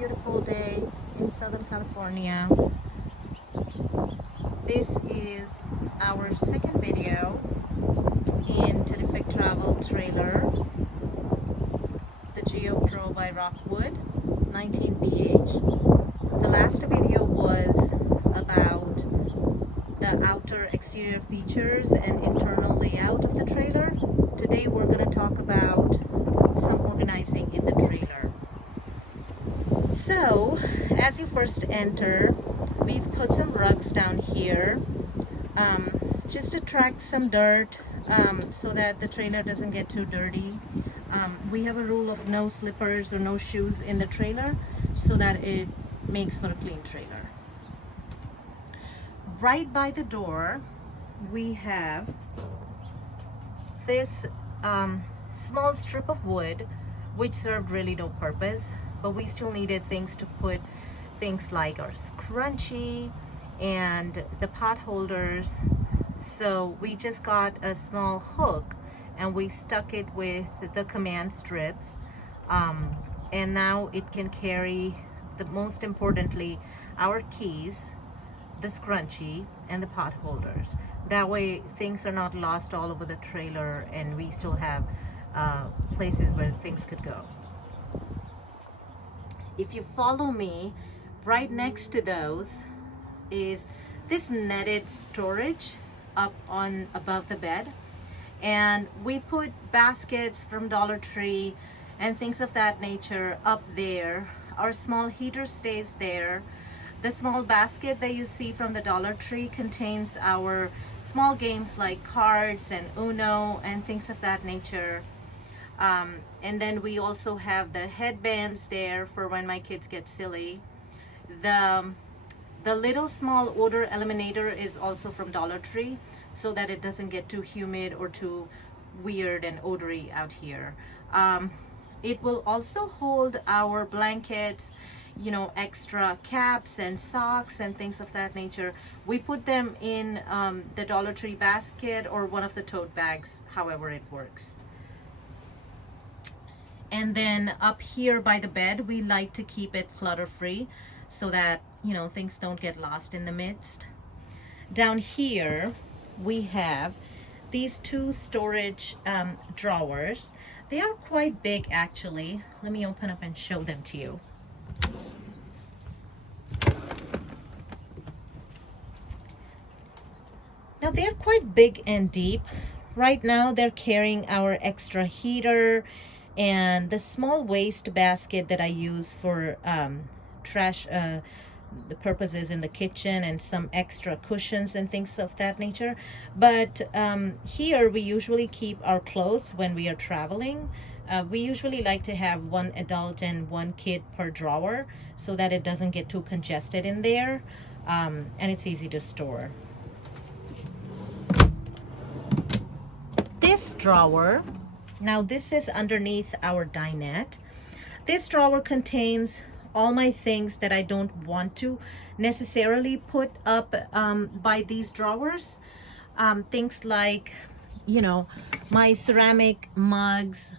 beautiful day in Southern California. This is our second video in Terrific Travel Trailer, the GeoPro by Rockwood 19BH. The last video was about the outer exterior features and internal layout of the trailer. Today we're going to talk about some organizing in the trailer. So, as you first enter, we've put some rugs down here just to attract some dirt so that the trailer doesn't get too dirty. We have a rule of no slippers or no shoes in the trailer so that it makes for a clean trailer. Right by the door, we have this small strip of wood which served really no purpose, but we still needed things to put things like our scrunchie and the pot holders. So we just got a small hook and we stuck it with the command strips, and now it can carry most importantly our keys, the scrunchie, and the pot holders. That way things are not lost all over the trailer and we still have places where things could go. If you follow me, right next to those is this netted storage up on above the bed, and we put baskets from Dollar Tree and things of that nature up there. Our small heater stays there. The small basket that you see from the Dollar Tree contains our small games like cards and Uno and things of that nature. And then we also have the headbands there for when my kids get silly. The little small odor eliminator is also from Dollar Tree so that it doesn't get too humid or too weird and odory out here. It will also hold our blankets, you know, extra caps and socks and things of that nature. We put them in the Dollar Tree basket or one of the tote bags, however it works. And then up here by the bed, we like to keep it clutter-free so that, you know, things don't get lost in the midst. Down here, we have these two storage drawers. They are quite big, actually. Let me open up and show them to you. Now, they're quite big and deep. Right now, they're carrying our extra heater and the small waste basket that I use for trash the purposes in the kitchen, and some extra cushions and things of that nature. But here we usually keep our clothes when we are traveling. We usually like to have one adult and one kid per drawer so that it doesn't get too congested in there, and it's easy to store. This drawer, now this is underneath our dinette. This drawer contains all my things that I don't want to necessarily put up by these drawers. Things like, you know, my ceramic mugs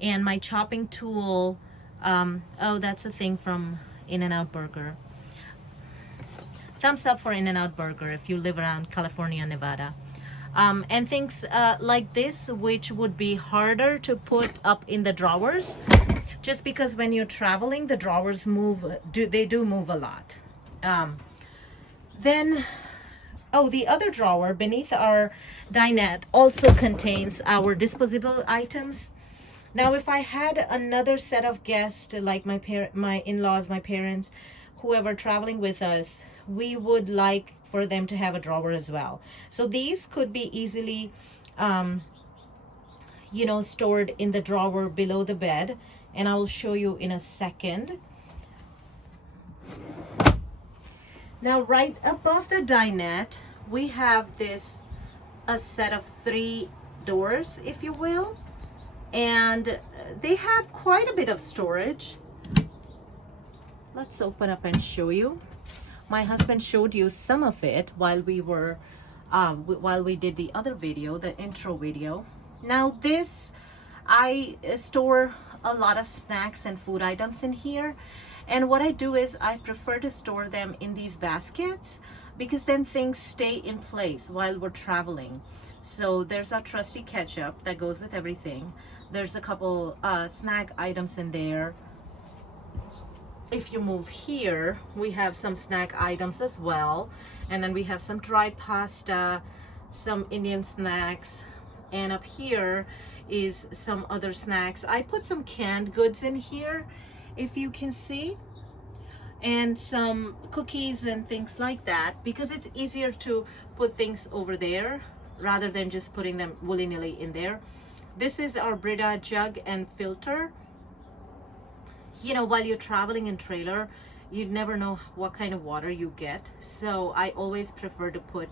and my chopping tool. Oh, that's a thing from In-N-Out Burger. Thumbs up for In-N-Out Burger if you live around California, Nevada. And things like this, which would be harder to put up in the drawers, just because when you're traveling, the drawers move, they do move a lot. Then, oh, the other drawer beneath our dinette also contains our disposable items. Now, if I had another set of guests, like my in-laws, my parents, whoever traveling with us, we would like for them to have a drawer as well. So these could be easily, you know, stored in the drawer below the bed, and I will show you in a second. Now, right above the dinette, we have a set of 3 doors, if you will, and they have quite a bit of storage. Let's open up and show you. My husband showed you some of it while we did the other video, the intro video. Now this, I store a lot of snacks and food items in here. And what I do is I prefer to store them in these baskets because then things stay in place while we're traveling. So there's our trusty ketchup that goes with everything. There's a couple snack items in there. If you move here, we have some snack items as well. And then we have some dried pasta, some Indian snacks. And up here is some other snacks. I put some canned goods in here, if you can see, and some cookies and things like that, because it's easier to put things over there rather than just putting them willy-nilly in there. This is our Brita Jug and Filter. You know, while you're traveling in trailer, you never know what kind of water you get. So I always prefer to put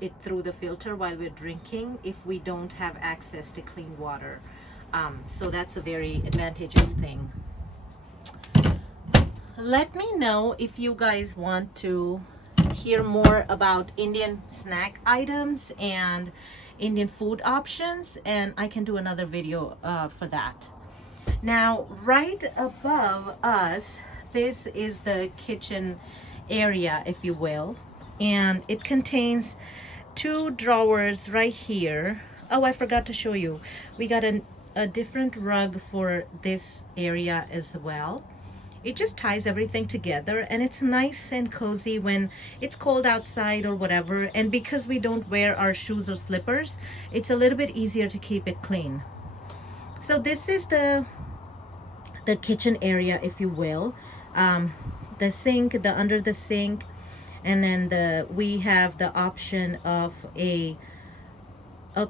it through the filter while we're drinking if we don't have access to clean water. So that's a very advantageous thing. Let me know if you guys want to hear more about Indian snack items and Indian food options, and I can do another video for that. Now, right above us, this is the kitchen area, if you will, and it contains 2 drawers right here. Oh, I forgot to show you. We got a different rug for this area as well. It just ties everything together, and it's nice and cozy when it's cold outside or whatever. And because we don't wear our shoes or slippers, it's a little bit easier to keep it clean. So this is the kitchen area, if you will. The sink, the under the sink, and then we have the option of a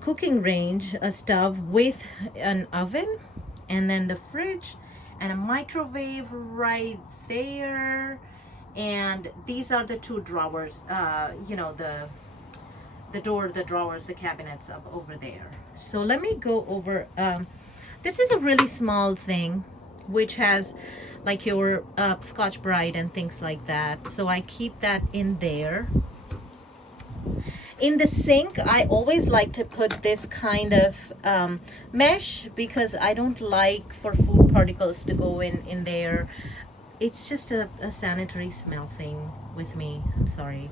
cooking range, a stove with an oven, and then the fridge and a microwave right there. And these are the 2 drawers, you know, the drawers, the cabinets up over there. So let me go over, this is a really small thing which has like your Scotch Brite and things like that. So I keep that in there. In the sink, I always like to put this kind of mesh because I don't like for food particles to go in there. It's just a sanitary smell thing with me. I'm sorry.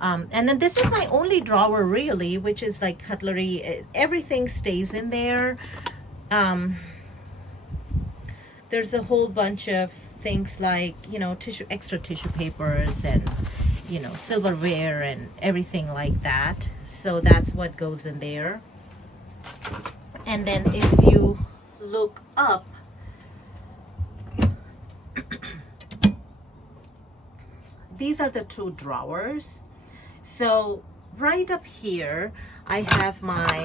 And then this is my only drawer really, which is like cutlery. Everything stays in there. There's a whole bunch of things like, you know, extra tissue papers and, you know, silverware and everything like that. So that's what goes in there. And then if you look up, these are the 2 drawers. So right up here, I have my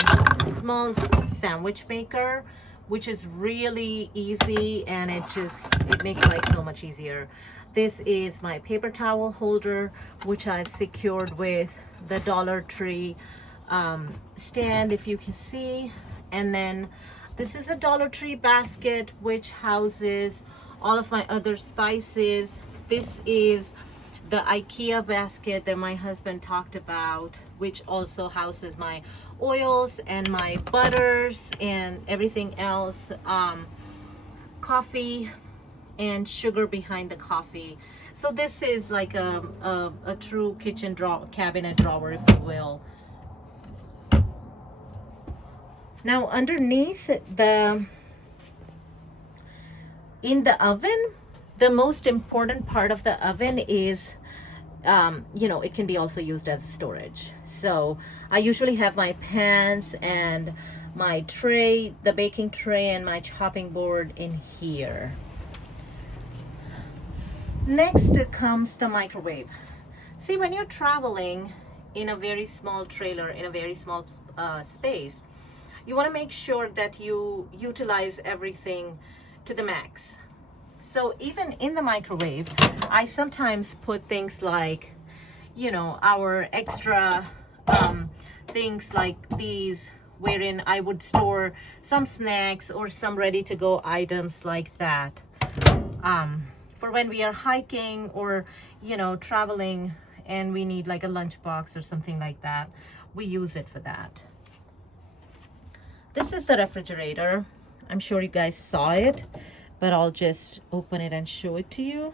small sandwich maker, which is really easy, and it makes life so much easier. This is my paper towel holder, which I've secured with the Dollar Tree stand, if you can see. And then this is a Dollar Tree basket, which houses all of my other spices. This is the IKEA basket that my husband talked about, which also houses my oils and my butters and everything else, coffee and sugar behind the coffee. So this is like a true kitchen cabinet drawer, if you will. Now underneath in the oven, the most important part of the oven is, you know, it can be also used as storage. So I usually have my pans and my tray, the baking tray, and my chopping board in here. Next comes the microwave. See, when you're traveling in a very small trailer, in a very small space, you want to make sure that you utilize everything to the max. So even in the microwave, I sometimes put things like, you know, our extra things like these, wherein I would store some snacks or some ready-to-go items like that. For when we are hiking or, you know, traveling and we need like a lunchbox or something like that, we use it for that. This is the refrigerator. I'm sure you guys saw it, but I'll just open it and show it to you.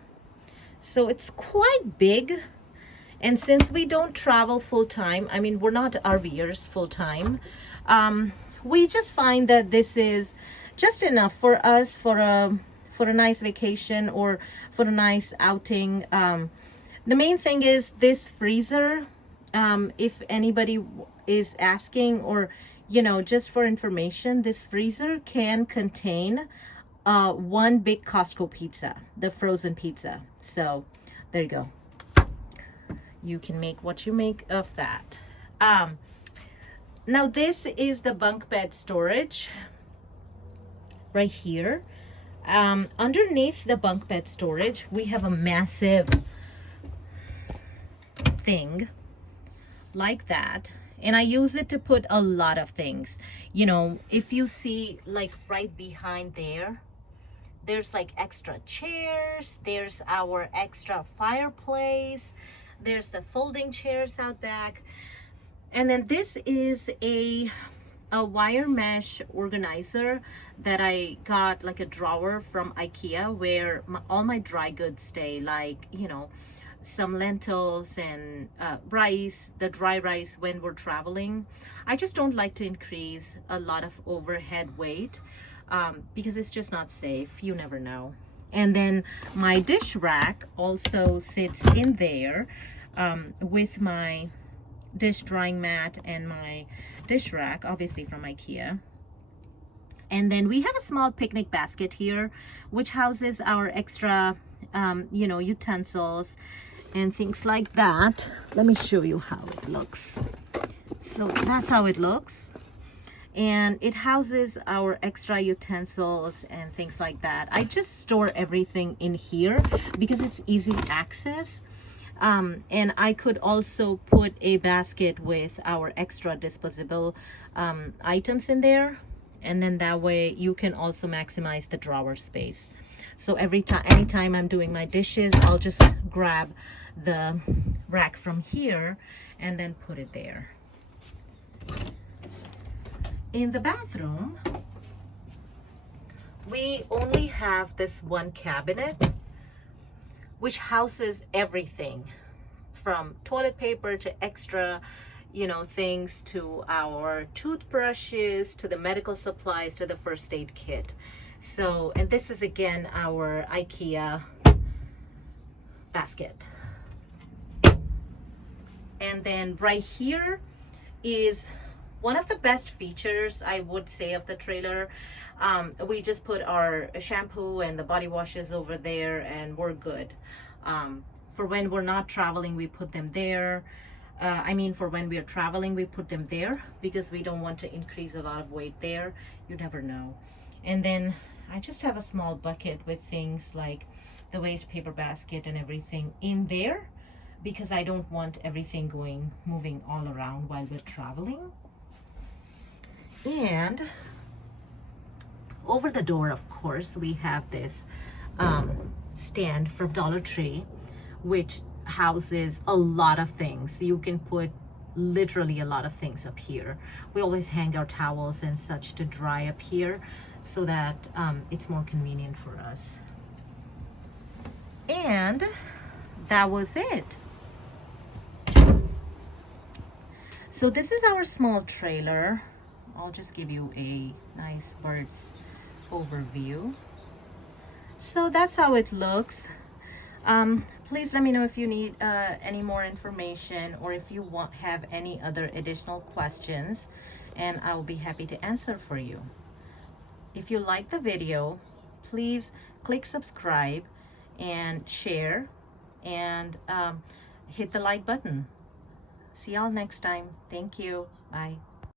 So it's quite big. And since we don't travel full-time, I mean, we're not RVers full-time, we just find that this is just enough for us for a nice vacation or for a nice outing. The main thing is this freezer, if anybody is asking, or you know, just for information, this freezer can contain one big Costco pizza, the frozen pizza. So there you go. You can make what you make of that. Now this is the bunk bed storage right here. Underneath the bunk bed storage, we have a massive thing like that, and I use it to put a lot of things. You know, if you see, like right behind there, there's like extra chairs, there's our extra fireplace, there's the folding chairs out back. And then this is a wire mesh organizer that I got, like a drawer from IKEA, where all my dry goods stay, like, you know, some lentils and rice, the dry rice when we're traveling. I just don't like to increase a lot of overhead weight because it's just not safe. You never know. And then my dish rack also sits in there with my dish drying mat and my dish rack, obviously from IKEA. And then we have a small picnic basket here, which houses our extra, you know, utensils and things like that. Let me show you how it looks. So that's how it looks. And it houses our extra utensils and things like that. I just store everything in here because it's easy access. And I could also put a basket with our extra disposable items in there, and then that way you can also maximize the drawer space. So anytime I'm doing my dishes, I'll just grab the rack from here and then put it there. In the bathroom, we only have this one cabinet which houses everything from toilet paper to extra, you know, things, to our toothbrushes, to the medical supplies, to the first aid kit. So, and this is again our IKEA basket. And then right here is one of the best features, I would say, of the trailer. We just put our shampoo and the body washes over there and we're good. For when we're not traveling, we put them there. For when we are traveling, we put them there because we don't want to increase a lot of weight there. You never know. And then I just have a small bucket with things like the waste paper basket and everything in there because I don't want everything moving all around while we're traveling. And over the door, of course, we have this stand from Dollar Tree, which houses a lot of things. You can put literally a lot of things up here. We always hang our towels and such to dry up here so that it's more convenient for us. And that was it. So this is our small trailer. I'll just give you a nice bird's overview. So that's how it looks. Please let me know if you need any more information or if you have any other additional questions, and I will be happy to answer for you. If you like the video, please click subscribe and share and hit the like button. See y'all next time. Thank you. Bye.